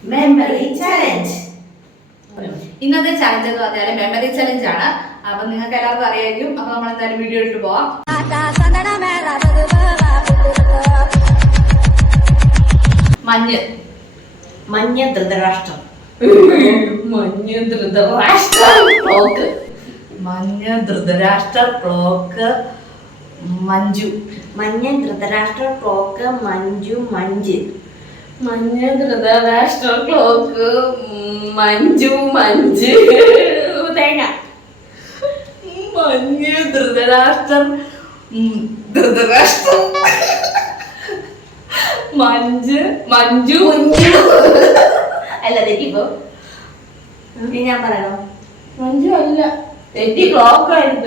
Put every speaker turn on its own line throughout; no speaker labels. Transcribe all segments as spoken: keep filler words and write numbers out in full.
Memory challenge.
ഇന്നത്തെ challenge എന്ന് പറഞ്ഞാൽ മെമ്മറി ചാലഞ്ച് ആണ്. അപ്പൊ നിങ്ങൾക്ക് എല്ലാവർക്കും അറിയായിരിക്കും. അപ്പൊ നമ്മൾ എന്തായാലും വീഡിയോ ഇട്ട് പോവാം. മഞ്ഞ്
മഞ്ഞ ധൃതരാഷ്ട്രം.
മഞ്ഞ് ധൃതരാഷ്ട്ര ക്ലോക്ക്. മഞ്ഞ് ധൃതരാഷ്ട്ര ക്ലോക്ക്. മഞ്ജു.
മഞ്ഞ ധൃതരാഷ്ട്ര ക്ലോക്ക്. മഞ്ജു. മഞ്ച്.
മഞ്ഞ ധൃതരാഷ്ട്ര ക്ലോക്ക്. മഞ്ജു. മഞ്ച്. തേങ്ങ. മഞ്ഞ് ധൃതരാഷ്ട്രം. ധൃതരാഷ്ട്രം. മഞ്ച്. മഞ്ജു.
അല്ല തെറ്റിപ്പോ ഇനി ഞാൻ പറയണോ?
മഞ്ജു അല്ല, തെറ്റി ക്ലോക്ക് ആയിരുന്നു.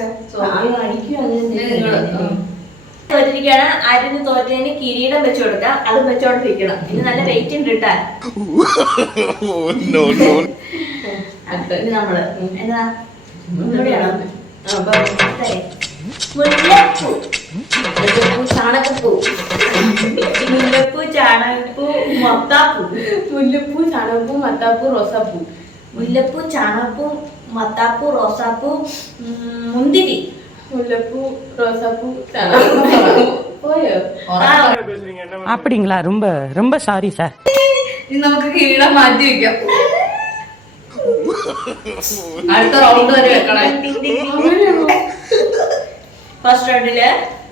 തോറ്റിരിക്കുകയാണ്. ആരിന് തോറ്റതിന് കിരീടം വെച്ചു കൊടുക്കാം. അത് വെച്ചോണ്ടിരിക്കണം. ഇനി നല്ല വെയിറ്റ് ഉണ്ട് കിട്ടാൻ. ഇനി നമ്മള് എന്താ ഇവിടെയാണോ? മുല്ലപ്പൂ. ചാണകപ്പൂ. മുല്ലപ്പൂ, ചാണകപ്പൂ, മത്താപ്പൂ.
മുല്ലപ്പൂ, ചാണകപ്പൂ, മത്താപ്പൂ, റോസാപ്പൂ.
മുല്ലപ്പൂ, ചാണകപ്പൂ, മത്താപ്പൂ, റോസാപ്പൂ, മുന്തിരി.
മുല്ലപ്പൂ, റോസാപ്പൂ, ചാണകപ്പൂ. പോയോ?
அப்படிங்களா? ரொம்ப ரொம்ப சாரி சார்.
ഇനി നമുക്ക് കിരീടം മാറ്റി വെക്കാം. അടുത്ത റൗണ്ട് വരെ വെക്കണേ.
ഫസ്റ്റ് റൗണ്ടില്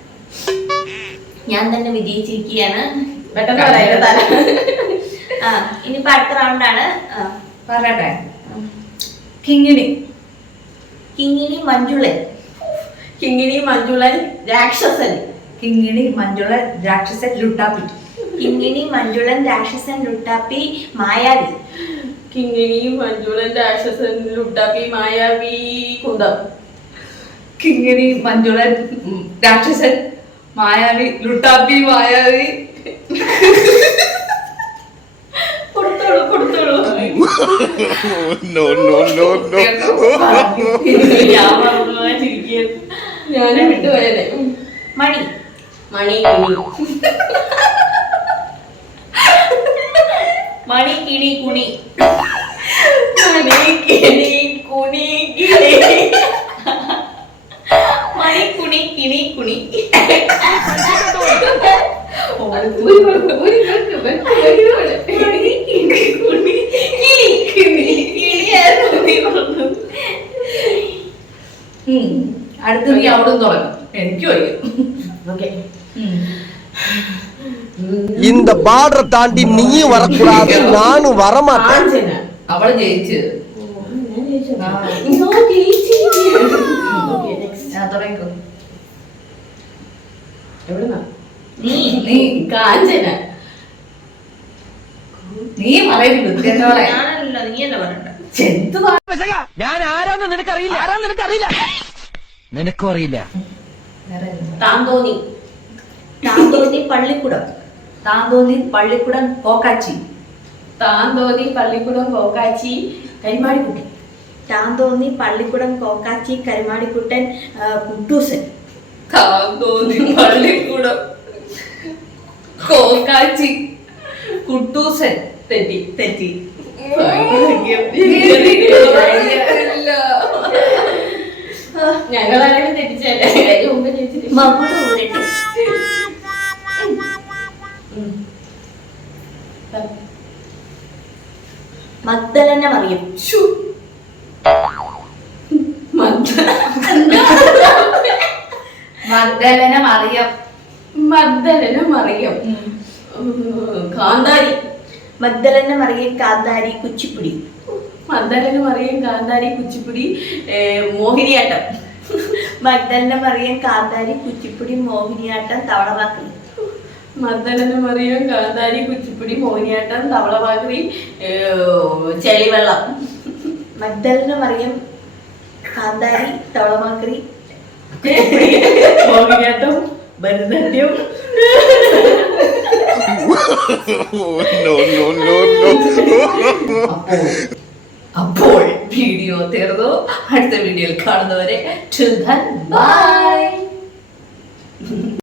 ഞാൻ തന്നെ വിജയിച്ചിരിക്കുകയാണ്.
പെട്ടെന്ന് പറയാം.
ആ ഇനിയിപ്പോ അടുത്ത റൗണ്ടാണ്.
പറയട്ടെ. കിങ്ങിണി.
കിങ്ങിണി, മഞ്ജുളൻ.
കിങ്ങിണി, മഞ്ജുളൻ, രാക്ഷസൻ. കിങ്ങിണി, മഞ്ജുളൻ, രാക്ഷസൻ, ലുട്ടാപ്പി.
കിങ്ങിണി, മഞ്ജുളൻ, രാക്ഷസൻ, ലുട്ടാപ്പി, മായാവി.
കിങ്ങിണി, മഞ്ജുളൻ, രാക്ഷസൻ, ലുട്ടാപ്പി, മായാവി, കുന്തം. കിങ്ങിണി, മഞ്ജുളൻ, രാക്ഷസൻ, മായാവി, ലുട്ടാപ്പി, മായാവി. കൊടുത്തോളൂ കൊടുത്തോളൂ. ഞാനും വിട്ടുപോയല്ലേ.
മണി.
മണി.
മണി, കിണി, കുണി.
മണി, കിണി, കുണി, കിണി.
മണി, കുണി, കിണി, കുണി.
അടുത്ത് നീ അവിടുന്ന് തുടങ്ങും. എനിക്കും അറിയാം.
ഓക്കെ.
இந்த பார்டர் தாண்டி நீயும் வரக்கூடாது, நானும் வரமாட்டேன்.
അവള് ജയിച്ചു. തുടങ്ങിക്കോ. എവിടുന്നാ?
നീ
നീ കാഞ്ചന. നീ പറയുന്നത്
ഞാനല്ലോ, നീ എന്താ പറയണ്ട.
ഞാൻ ആരാന്ന് നിനക്കറിയില്ല. ആരാന്ന് നിനക്കറിയില്ല. നിനക്കും അറിയില്ല.
താന്തോന്നി. താന്തോന്നി, പള്ളിക്കുടം.
താന്തോന്നി, പള്ളിക്കുടം, കോക്കാച്ചി.
താന്തോന്നി, പള്ളിക്കുടം, കോക്കാച്ചി, കരിമാടിക്കുട്ടൻ. താന്തോന്നി, പള്ളിക്കുടം, കോക്കാച്ചി, കരിമാടിക്കുട്ടൻ, കുട്ടൂസൻ.
താന്തോന്നി, പള്ളിക്കുടം, കോക്കാച്ചി, കുട്ടൂസൻ. തെറ്റി തെറ്റി.
ഞങ്ങളാരും തെറ്റിച്ചല്ലേ. മകുട് ഊരട്ടെ. മഗ്ദലന മറിയം.
മഗ്ദലന മറിയം.
മഗ്ദലന മറിയം. കാന്താരി. മഗ്ദലന മറിയം, കാന്താരി, കുച്ചിപ്പുടി.
മഗ്ദലന മറിയം, കാന്താരി, കുച്ചിപ്പുടി, മോഹിനിയാട്ടം.
മഗ്ദലന മറിയം, കാന്താരി, കുച്ചിപ്പുടി, മോഹിനിയാട്ടം, തവളവാക്കൽ.
മഗ്ദലന മറിയം, കാന്താരി, കുച്ചിപ്പുടി, മോഹിനിയാട്ടം, തവളവാക്കറി, ചെളിവെള്ളം.
മഗ്ദലന മറിയം, കാന്താരി, തവളവാക്കറി,
മോഹിനിയാട്ടം, ഭരതനാട്യം. അപ്പോൾ വീഡിയോ തീർന്നു. അടുത്ത വീഡിയോയിൽ കാണുന്നവരെ ബൈ.